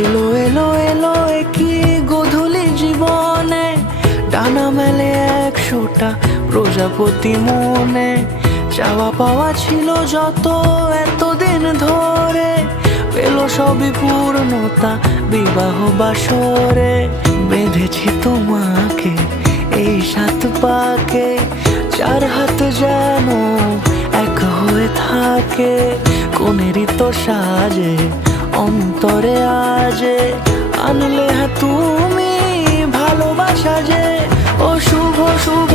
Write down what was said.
এলো এলো এলো একই গোধূলি জীবনে, ডানা মেলে 100টা প্রজাপতি মনে। চাওয়া পাওয়া ছিল যত এতদিন ধরে, পেলো সবই পূর্ণতা বিবাহ বাসরে। বেঁধেছি তোমাকে এই 7 পাকে, 4 হাত যেন এক হয়ে থাকে। কোনেরই তো সাজে অন্তরে আজে, আনলে তুমি ভালোবাসা যে। ও শুভ শুভ